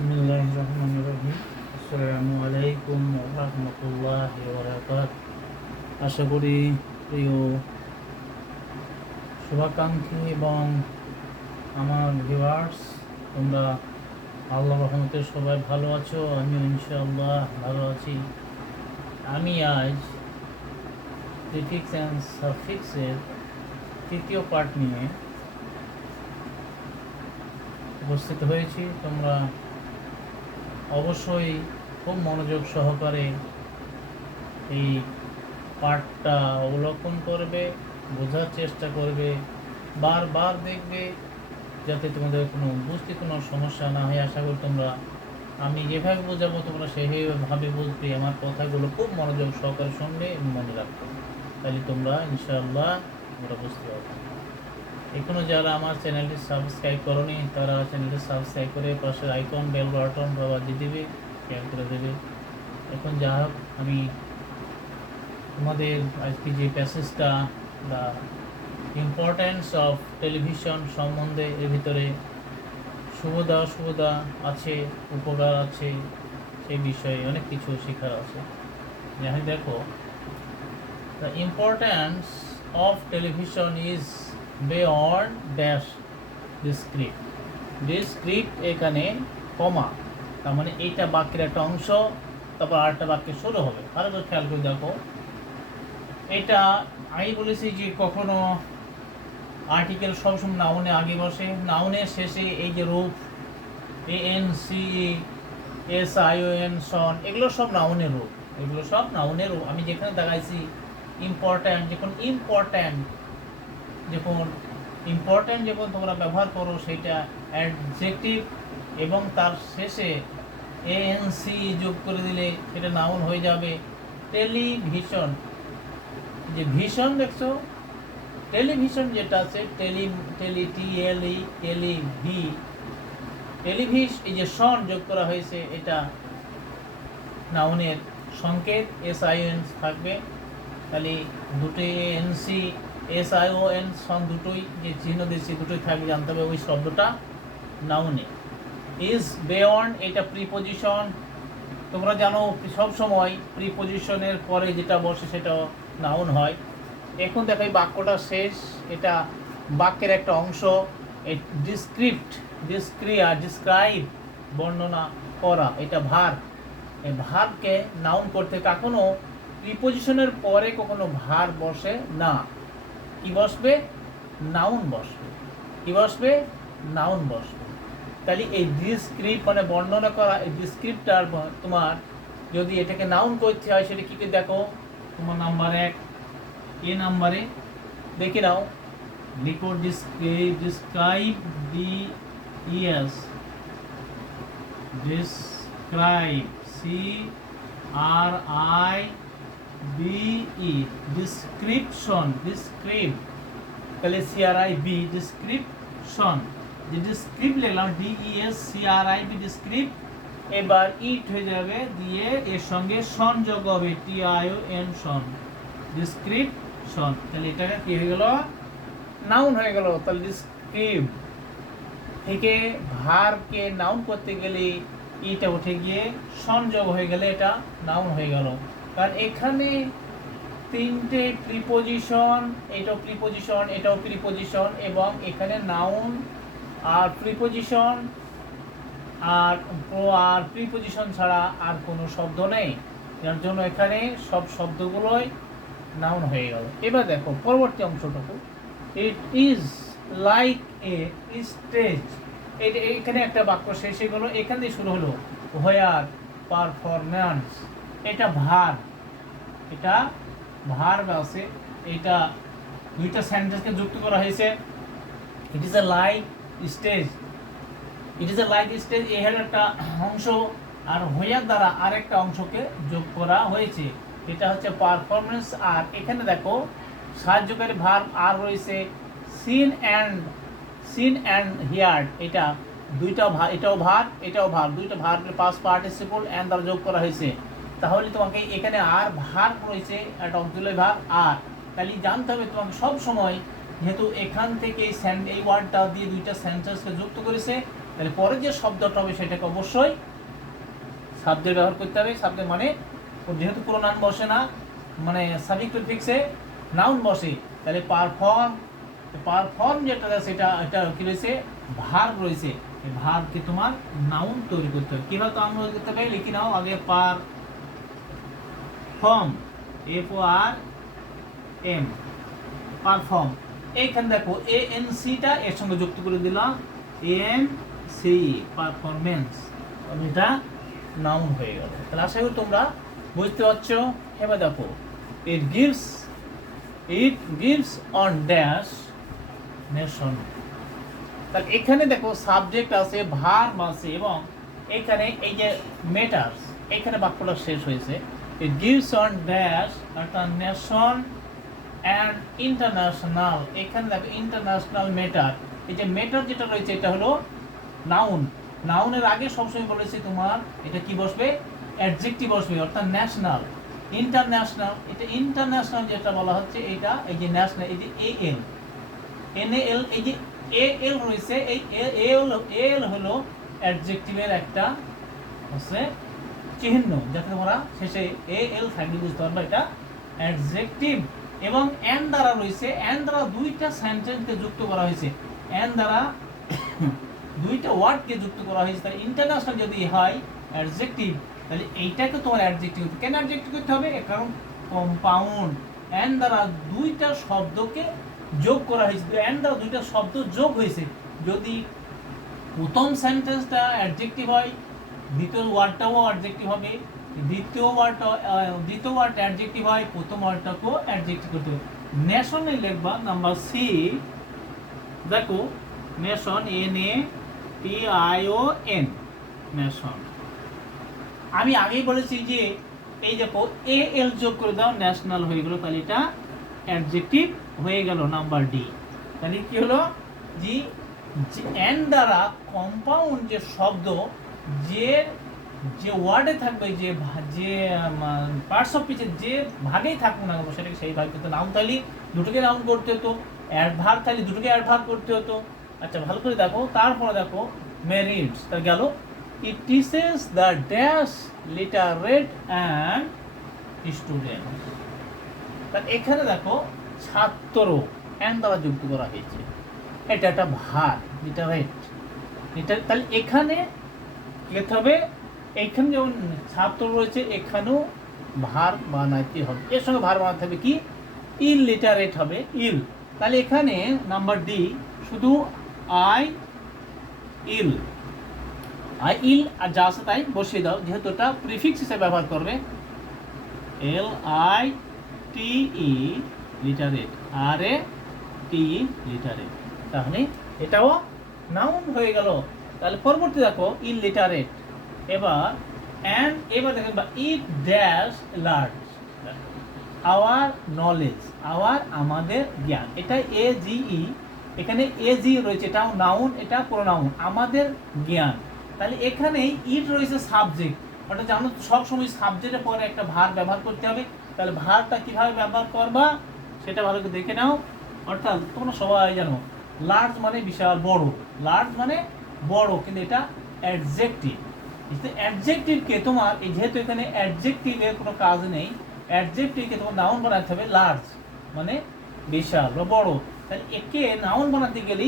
বিসমিল্লাহির রহমানির রহিম। আসসালামু আলাইকুম ওয়া রাহমাতুল্লাহি ওয়া বারাকাতুহু। আশা করি প্রিয় শুভাকাঙ্ক্ষী এবং আমার ভিউয়ার্স, তোমরা আল্লাহর রহমতে সবাই ভালো আছো। আমিও ইনশাআল্লাহ ভালো আছি। আমি আজ প্রিফিক্স অ্যান্ড সাফিক্সের তৃতীয় পার্ট নিয়ে উপস্থিত হয়েছি। তোমরা অবশ্যই খুব মনোযোগ সহকারে এই পাঠটা অবলোকন করবে, বোঝার চেষ্টা করবে, বারবার দেখবে, যাতে তোমাদের বুঝতে কোনো সমস্যা না হয়। আশা করি তোমরা আমি যেভাবে বোঝাবো তোমরা সেইভাবে বুঝবে। আমার কথাগুলো খুব মনোযোগ সহকারে শুনবে এবং মনে রাখবে, তাহলে তোমরা ইনশাআল্লাহ তোমরা বুঝতে পারবে। এখনও যারা আমার চ্যানেলটি সাবস্ক্রাইব করোনি তারা চ্যানেলটি সাবস্ক্রাইব করে পাশের আইকন বেল বাটন বাজিয়ে দেবে, শেয়ার করে দেবে। এখন যা হোক, আমি তোমাদের আজকে যে প্যাসেজটা বা ইম্পর্ট্যান্স অফ টেলিভিশন সম্বন্ধে, এর ভিতরে সুবিধা আছে, উপকার আছে, সেই বিষয়ে অনেক কিছু শেখার আছে। যেমন দেখো, the importance of television is beyond dash descript. Descript এখানে কমা, তার মানে এইটা বাক্যের একটা অংশ, তারপর আরেকটা বাক্যে শুরু হবে। ভালো করে খেয়াল করে দেখো, এটা আমি বলেছি যে কখনো আর্টিকেল সবসময় নাউনে আগে বসে, নাউনের শেষে এই যে রূপ ANCESION সন, এগুলো সব নাউনের রূপ, এগুলো সব নাউনের রূপ। আমি যেখানে দেখাইছি ইম্পর্ট্যান্ট, যখন তোমরা ব্যবহার করো সেটা অ্যাডজেক্টিভ, এবং তার শেষে ANC যোগ করে দিলে সেটা নাউন হয়ে যাবে। টেলিভিশন, যে ভিশন দেখছো, টেলিভিশন যেটা আছে টেলিভিশ, এই যে সন যোগ করা হয়েছে এটা নাউনের সংকেত, SION থাকবে। তাহলে দুটোই ANCSION সন, দুটোই যে চিহ্ন দিচ্ছি দুটোই থাকবে, জানতে হবে ওই শব্দটা নাউনে। ইজ বিয়ন্ড, এটা প্রিপোজিশন। তোমরা জানো সব সময় প্রিপোজিশনের পরে যেটা বসে সেটা নাউন হয়। এখন দেখো এই বাক্যটা শেষ, এটা বাক্যের একটা অংশ। এই ডিসক্রাইব বর্ণনা করা, এটা ভার্ব। এই ভার্বকে নাউন করতে কখনো প্রিপোজিশনের পরে কখনো ভার্ব বসে না। কি বসবে? নাউন বসবে। কি বসবে? নাউন বসবে। তাহলে এই ডিসক্রিপ্ট মানে বর্ণনা করা, এই ডিসক্রিপ্টার তোমার যদি এটাকে নাউন করতে হয় সেটা কী করে দেখো, তোমার নাম্বার 1 এ নাম্বারে দেখে নাও, লিখো describe DES, describe CRIBE, description, ডিসক্রিপ তাহলে CRIB, ডিসক্রিপশন। যে ডিসক্রিপ্ট লিখলাম DESCRIB, ডিসক্রিপ্ট। এবার ইট হয়ে যাবে দিয়ে এর সঙ্গে সন যোগ হবে TION, সন, ডিসক্রিপশন। তাহলে এটাকে কি হয়ে গেল? নাউন হয়ে গেল। তাহলে ডিসক্রিপ থেকে ভার্বকে নাউন করতে গেলে ইটা উঠে গিয়ে সংযোগ হয়ে গেলে এটা নাউন হয়ে গেল। কারণ এখানে তিনটে প্রিপোজিশন, এটাও প্রিপোজিশন, এটাও প্রিপোজিশন, এবং এখানে নাউন আর প্রিপোজিশন আর প্রিপোজিশন ছাড়া আর কোনো শব্দ নেই, যার জন্য এখানে সব শব্দগুলোই নাউন হয়ে গেল। এবার দেখো পরবর্তী অংশটুকু, it is like a stage. এখানে একটা বাক্য শেষে গেল, এখান দিয়ে শুরু হলো হোয়ার পারফরম্যান্স। এটা ভার্ব আছে, এটা দুইটা সেন্টেন্সকে যুক্ত করা হয়েছে। It is a like stage, it is a like stage, এ হলো একটা অংশ, আর হোয়ার দ্বারা আরেকটা অংশকে যোগ করা হয়েছে, এটা হচ্ছে পারফরম্যান্স। আর এখানে দেখো সাহায্যকারী ভার্ব আর রয়েছে সিন অ্যান্ড হিয়ার্ড। এটা দুইটা এটাও ভার্ব, দুইটা ভার্বের পাস্ট পার্টিসিপল অ্যান্ড দ্বারা যোগ করা হয়েছে। তাহলে তোমাকে এখানে আর ভার্ব রয়েছে, একটা অক্সিলারি ভার্ব আর। তাহলে জানতে হবে তোমাকে সব সময়, যেহেতু এখান থেকে এই ওয়ার্ডটা দিয়ে দুইটা সেন্টেন্সকে যুক্ত করেছে, তাহলে পরে যে শব্দটা হবে সেটাকে অবশ্যই সাবজেক্ট ব্যবহার করতে হবে। সাবজেক্ট মানে যেহেতু পুরো নাউন বসে না, মানে সাবজেক্ট প্রিফিক্সে নাউন বসে, তাহলে পারফর্ম যেটা সেটা এটা কি রয়েছে, ভার্ব রয়েছে। এই ভার্বকে তোমার নাউন তৈরি করতে হবে। কিভাবে নাউন তৈরি করতে হবে লিখে নাও আগে। Perform, FORM, perform. এইখানে দেখো ANC-টা এর সঙ্গে যুক্ত করে দিলাম, ANC, পারফরমেন্স, এটা নাউন হয়ে গেল। তাহলে আশা করি তোমরা বুঝতে পারছো। এবার দেখো it gives on dash nation। তাহলে এখানে দেখো সাবজেক্ট আছে, ভার্ব আছে, এবং এখানে এই যে ম্যাটার্স, এখানে বাক্যটা শেষ হয়েছে। it gives on dash অর্থাৎ নেশন অ্যান্ড ইন্টারন্যাশনাল। এখানে দেখো ইন্টারন্যাশনাল ম্যাটার, এই যে ম্যাটার যেটা রয়েছে এটা হলো নাউন। নাউনের আগে সবসময় বলেছি তোমার এটা কি বসবে, অ্যাডজেক্টিভ বসবে, অর্থাৎ ন্যাশনাল। ইন্টারন্যাশনাল, এটা ইন্টারন্যাশনাল যেটা বলা হচ্ছে এটা, এই যে ন্যাশনাল, এই যে NAL, এই যে AL রয়েছে, এই AL হলো অ্যাডজেক্টিভের একটা হচ্ছে চিহ্ন, যাতে তোমরা শেষে AL থাকলে বুঝতে পারবে এটা অ্যাডজেক্টিভ। এবং এন দ্বারা রয়েছে, এন দ্বারা দুইটা সেন্টেন্সকে যুক্ত করা হয়েছে, এন দ্বারা দুইটা ওয়ার্ডকে যুক্ত করা হয়েছে। তাহলে ইন্টারন্যাশনাল যদি হয় অ্যাডজেক্টিভ, তাহলে এইটাকে তোমার অ্যাডজেক্টিভ। কেন অ্যাডজেক্টিভ করতে হবে, কারণ কম্পাউন্ড, এন দ্বারা দুইটা শব্দকে যোগ করা হয়েছে, এন দ্বারা দুইটা শব্দ যোগ হয়েছে। যদি প্রথম সেন্টেন্সটা অ্যাডজেক্টিভ হয়, দ্বিতীয় ওয়ার্ডটাও অ্যাডজেক্টিভ হবে, দ্বিতীয় ওয়ার্ড অ্যাডজেক্টিভ হয়, প্রথম ওয়ার্ডটাকেও অ্যাডজেক্টিভ করতে হবে। নেশনে লিখবা নাম্বার সি, দেখো নেশন, NATION, নেশন। আমি আগেই বলেছি যে এই দেখো AL যোগ করে দাও, ন্যাশনাল হয়ে গেল, তাহলে এটা অ্যাডজেক্টিভ হয়ে গেল নাম্বার ডি। তাহলে কি হলো, যে এন দ্বারা কম্পাউন্ড যে শব্দ, যে ওয়ার্ডে থাকবে, যে পার্টস অফ স্পিচে যে ভাগেই থাকুক না সেটাকে সেই ভাগ করতে। নাউন তাহলে দুটোকে নাউন করতে হতো, অ্যাডভার্ব তাহলে দুটোকে অ্যাডভার্ব করতে হতো। আচ্ছা ভালো করে দেখো, তারপরে দেখো মেরিটস, তার গেল it teaches the dash literate and student। তাহলে এখানে দেখো ছাত্র এন দ্বারা যুক্ত করা হয়েছে, এটা একটা ভার্ব, লিটারেট। তাহলে এখানে কি করতে হবে, এইখানে যেমন ছাত্র রয়েছে এখানেও ভার্ব বানাইতে হবে, এর সঙ্গে ভার্ব বানাতে হবে কি, ইললিটারেট হবে, ইল। তাহলে এখানে নাম্বার ডি শুধু ইল আর যা আছে তাই বসিয়ে দাও, যেহেতু এটা প্রিফিক্স হিসেবে ব্যবহার করবে। LITE, literate, RATE, literate. তাহলে এটাও নাউন হয়ে গেল। তাহলে পরবর্তী দেখো ইললিটারেট। এবার দেখেন বা it dash large hour knowledge, আমাদের জ্ঞান। এটা AGE, এখানে AG রয়েছে, এটাও নাউন, এটা প্রোনাউন, আমাদের জ্ঞান। তাহলে এখানে ইট রয়েছে সাবজেক্ট, ওটা জানো সবসময় সাবজেক্টের পরে একটা ভার্ব ব্যবহার করতে হবে। তাহলে ভার্বটা কিভাবে ব্যবহার করবা সেটা ভালো করে দেখে নাও। অর্থাৎ তোমরা সবাই জানো লার্জ মানে বিশাল বড়, লার্জ মানে বড়, কিন্তু এটা অ্যাডজেক্টিভ। অ্যাডজেক্টিভকে তোমার যেহেতু এখানে অ্যাডজেক্টিভের কোনো কাজ নেই, অ্যাডজেক্টিভকে তোমার নাউন বানাতে হবে, লার্জ মানে বিশাল বা বড়। তাহলে একে নাউন বানাতে গেলে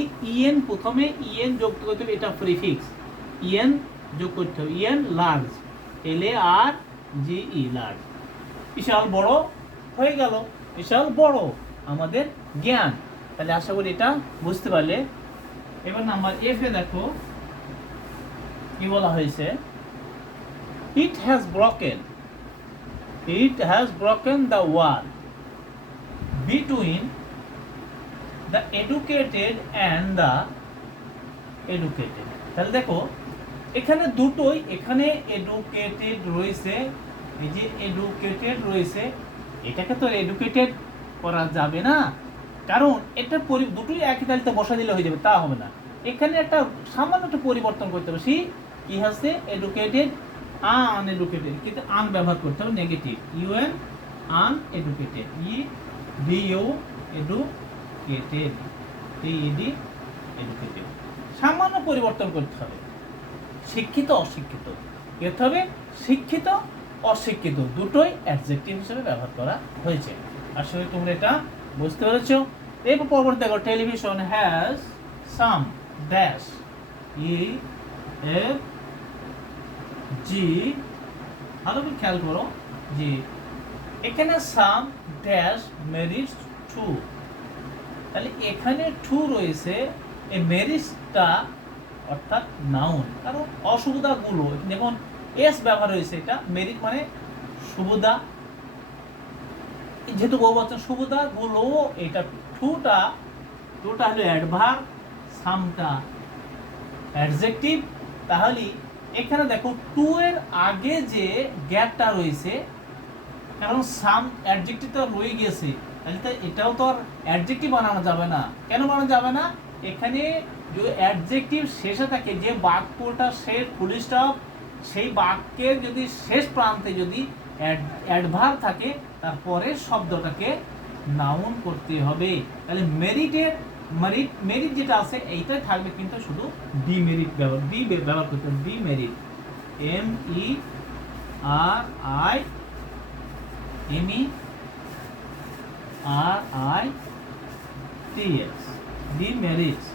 প্রথমে যোগ করতে হবে, এটা প্রিফিক্স, যোগ করতে হবে, লার্জ, LARGE, লার্জ, বিশাল বড় হয়ে গেল, বিশাল বড় আমাদের জ্ঞান। তাহলে আশা করি এটা বুঝতে পারলে। এবার নাম্বার F এ দেখো কি বলা হয়েছে, it has broken the wall between the educated and the educated। তাহলে দেখো এখানে দুটোই, এখানে এডুকেটেড রয়েছে, এই যে এডুকেটেড রয়েছে, এটাকে তো এডুকেটেড করা যাবে না, কারণ এটা দুটোই একই তালিতে বসা দিলে হয়ে যাবে, তা হবে না। এখানে একটা সামান্য একটা পরিবর্তন করতে হবে, সেই কি হচ্ছে এডুকেটেড, আনএডুকেটেড, কিন্তু আন ব্যবহার করতে হবে, negative, uneducated, EDU educated, TED educated. সামান্য পরিবর্তন করতে হবে, শিক্ষিত অশিক্ষিত করতে হবে, শিক্ষিত অশিক্ষিত দুটোই অ্যাডজেক্টিভ হিসেবে ব্যবহার করা হয়েছে। আসলে তোমরা এটা বুঝতে পেরেছো। এরপর পরবর্তী দেখো, television has some dash E F G, ভালো করে খেয়াল করো যে এখানে সাম ড্যাশ মেরিটস টু, তাহলে এখানে টু রয়েছে, এই মেরিটসটা অর্থাৎ নাউন, কারণ অসুবিধাগুলো যেমন এস ব্যবহার হয়েছে, এটা মেরিট মানে সুবিধা, যেহেতু বহুবচন সুবিধাগুলো, এটা টুটা হলো অ্যাডভার্ব, সামটা অ্যাডজেক্টিভ। তাহলে এখানে দেখো টু এর আগে যে গ্যাপটা রয়েছে, কারণ সাম অ্যাডজেক্টিভ তো রয়ে গেছে, তাহলে তো এটাও তো আর অ্যাডজেক্টিভ বানানো যাবে না। কেন বানানো যাবে না? এখানে যদি অ্যাডজেক্টিভ শেষে থাকে, যে বাক্যটা শেষ ফুল স্টপ, সেই বাক্যের যদি শেষ প্রান্তে যদি অ্যাডভার্ব থাকে, তারপরে শব্দটাকে নাউন করতে হবে। তাহলে মেরিট যেটা আছে এইটাই থাকবে, কিন্তু শুধু ডিমেরিট ব্যবহার করতে হবে। ডিমেরিট MERITS, ডিমেরিটস,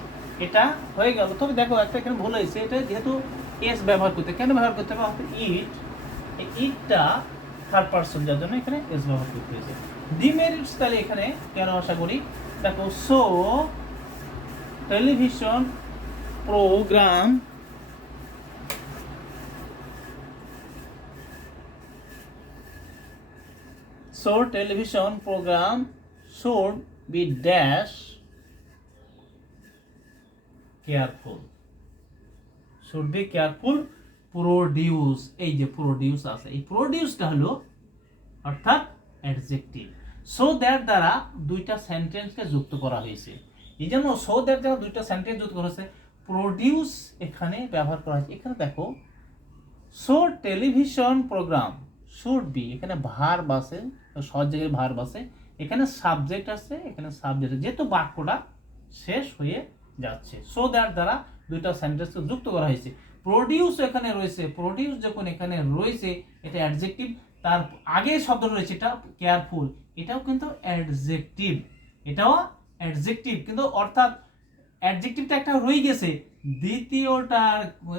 এটা হয়ে গেল। তবে দেখো একটা এখানে ভুল হয়েছে, এটা যেহেতু এস ব্যবহার করতে, কেন ব্যবহার করতে হবে? ইট, এই ইটটা থার্ড পারসন, যার জন্য এখানে এস ব্যবহার করতে হয়েছে। ডিমেরিটস তাহলে এখানে কেন আশা করি, দেখো so television program should be dash careful, should be careful produce, এই যে প্রোডিউস আছে, এই প্রোডিউসটা হলো অর্থাৎ অ্যাডজেক্টিভ। সো দ্যাট দ্বারা দুইটা সেন্টেন্সকে যুক্ত করা হয়েছে, এই জন্য সো দ্যাট দ্বারা দুইটা সেন্টেন্স যুক্ত করা হয়েছে, প্রোডিউস এখানে ব্যবহার করা হয়েছে। এখানে দেখো so television program should be, এখানে ভার্ব আছে, সব জায়গায় ভার্ব আছে, এখানে সাবজেক্ট আছে, এখানে সাবজেক্ট, যেহেতু বাক্যটা শেষ হয়ে যাচ্ছে, সো দ্যাট দ্বারা দুইটা সেন্টেন্সকে যুক্ত করা হয়েছে। প্রোডিউস এখানে রয়েছে, প্রোডিউস যখন এখানে রয়েছে, এটা অ্যাডজেক্টিভ, তার আগে শব্দ রয়েছে এটা কেয়ারফুল, এটাও কিন্তু অ্যাডজেক্টিভ, এটাও অ্যাডজেক্টিভ, কিন্তু অর্থাৎ অ্যাডজেক্টিভটা একটা রয়ে গেছে, দ্বিতীয়টা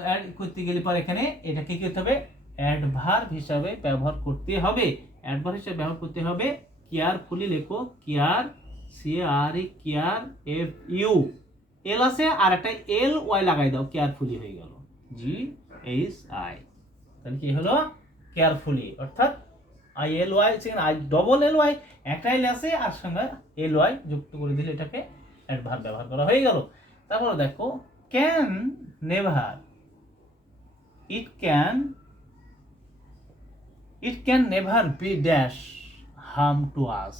অ্যাড করতে গেলে পর এখানে এটাকে কি করতে হবে? অ্যাডভার্ব হিসাবে ব্যবহার করতে হবে। অ্যাডভার্ব হিসাবে ব্যবহার করতে হবে। কেয়ারফুলি লেখো, কেয়ার CARE, কেয়ার FU, এল আছে আর একটা LY লাগাই দাও, কেয়ারফুলি হয়ে গেল GHI। তাহলে কি হলো? কেয়ারফুলি, অর্থাৎ ILY, ডবল LY, একটা এল আছে আর সঙ্গে LY যুক্ত করে দিলে এটাকে অ্যাডভার্ব ব্যবহার করা হয়ে গেল। তারপর দেখো can never, it can never be dash harm to us,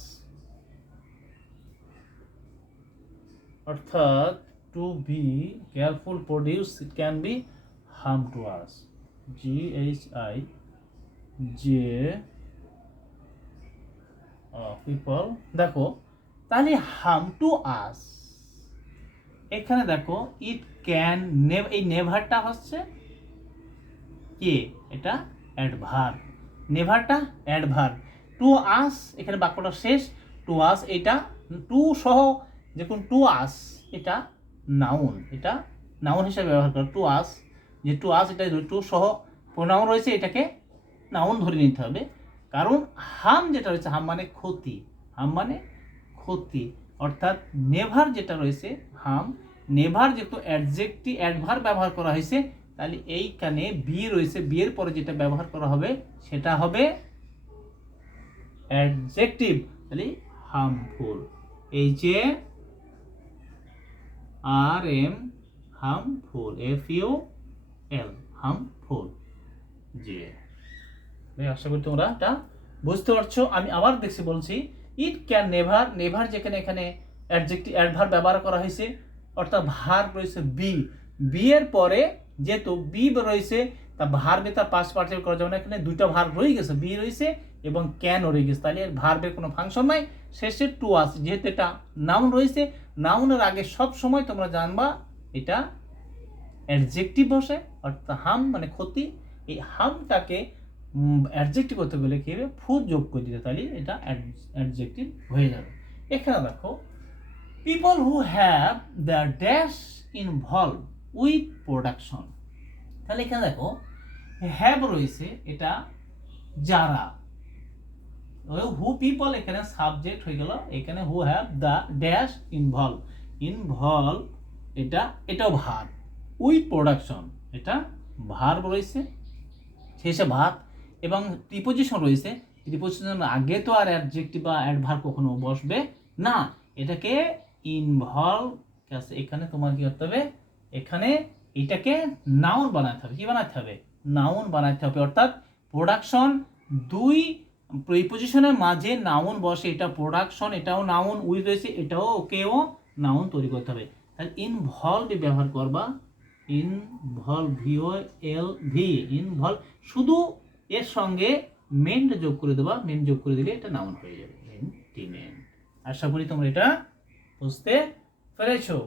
অর্থাৎ to be careful produce, it can be harm to us, GHI people। দেখো তাহলে harm to us, এখানে দেখো ইট ক্যান, এই নেভারটা হচ্ছে কি? এটা অ্যাডভার্ব, নেভারটা অ্যাডভার্ব। টু আস, এখানে বাক্যটা শেষ, টু আস, এটা টু সহ যখন টু আস, এটা নাউন, এটা নাউন হিসেবে ব্যবহার করে। টু আস, যে টু আস, এটা টু সহ প্রোনাউন রয়েছে, এটাকে নাউন ধরে নিতে হবে। কারণ হাম যেটা রয়েছে, হাম মানে ক্ষতি, হাম মানে ক্ষতি, অর্থাৎ নেভার যেটা রয়েছে হাম, নেভার যেহেতু অ্যাডজেক্টিভ অ্যাডভার্ব ব্যবহার করা হয়েছে, তাহলে এইখানে বি রয়েছে, বি এর পরে যেটা ব্যবহার করা হবে সেটা হবে অ্যাডজেক্টিভ, তাহলে হার্মফুল, এই যে RM হার্মফুল, FUL হার্মফুল। যে আশা করি তোমরা এটা বুঝতে পারছো। আমি আবার বলছি, ইট ক্যান নেভার, নেভার যেখানে এখানে অ্যাডজেক্টিভ অ্যাডভার্ব ব্যবহার করা হয়েছে, অর্থাৎ ভার্ব রয়েছে বি এর পরে, যেহেতু বি রয়েছে তা ভার্বে তার পাস্ট পার্টিসিপেট করা যাবে না, এখানে দুইটা ভার্ব রয়ে গেছে, বি রয়েছে এবং ক্যান রয়ে গেছে, তাহলে এর ভার্বের কোনো ফাংশন নাই, শেষে টু আছে, যেহেতু এটা নাউন রয়েছে, নাউনের আগে সব সময় তোমরা জানবা এটা অ্যাডজেক্টিভ বসে, অর্থাৎ হার্ম মানে ক্ষতি, এই হার্মটাকে অ্যাডজেক্টিভ করতে গেলে কি হবে, ফুড যোগ করে দিতে, তাহলে এটা অ্যাডজেক্টিভ হয়ে যাবে। এখানে দেখো people who have the dash involve with production, তাহলে এখানে দেখো হ্যাভ রয়েছে, এটা যারা, হু পিপল এখানে সাবজেক্ট হয়ে গেল, এখানে who have the dash involve, involve এটাও ভার্ব, উইথ প্রোডাকশন এটা ভার্ব রয়েছে, শেষে ভার্ব, এবং প্রিপোজিশন রয়েছে, প্রিপোজিশন আগে তো আর অ্যাডজেক্টিভ বা অ্যাডভার্ব কখনো বসবে না, এটাকে ইনভলভ, এখানে তোমার কি করতে হবে, এখানে এটাকে নাউন বানাতে হবে, কি বানাতে হবে, নাউন বানাতে হবে, অর্থাৎ প্রোডাকশন দুই প্রিপোজিশনের মাঝে নাউন বসে, এটা প্রোডাকশন, এটাও নাউন, উইথ রয়েছে, এটাও ওকেও নাউন তৈরি করতে হবে, তাহলে ইনভলভ ব্যবহার করবা, ইনভলভ VOLV, ইনভলভ, শুধু এর সঙ্গে মেন্ট যোগ করে দেবা, মেন্ট যোগ করে দিলে এটা নাউন হয়ে যাবে, মেন্টিমেন্ট। আশা করি তোমরা এটা বুঝতে পেরেছো।